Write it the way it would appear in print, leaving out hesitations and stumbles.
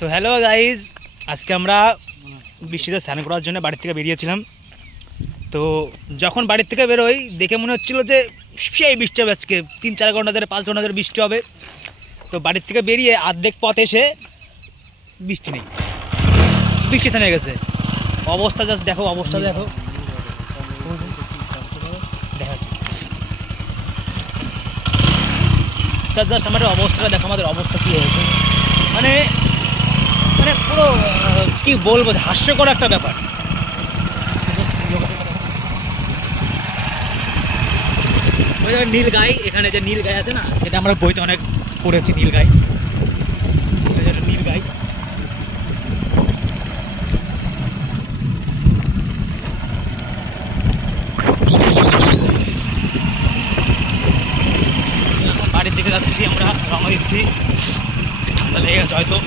তো hello guys, আজকে আমরা বৃষ্টিতে স্নান করার জন্য বাড়ির থেকে বেরিয়েছিলাম। তো যখন বাড়ির থেকে বেরোই দেখে মনে হচ্ছিলো যে সেই বৃষ্টি হবে, আজকে 3-4 ঘন্টা ধরে 5 ঘন্টা ধরে বৃষ্টি হবে। তো বাড়ির থেকে বেরিয়ে অর্ধেক পথ এসে বৃষ্টি নেই, বৃষ্টি থেমে গেছে। অবস্থা জাস্ট দেখো, অবস্থা দেখো, দেখাচ্ছি জাস্ট আমাদের অবস্থাটা দেখো, আমাদের অবস্থা কী হয়েছে। মানে মানে পুরো কি বলবো, হাস্যকর একটা ব্যাপার। নীল গাই, এখানে যে নীল গাই আছে না, যেটা আমরা বইতে অনেক পড়েছি, নীল গাই, নীল গাই। বাড়ির দিকে যাচ্ছি, আমরা রওনা দিচ্ছি, ঠান্ডা লেগে গেছে হয়তো।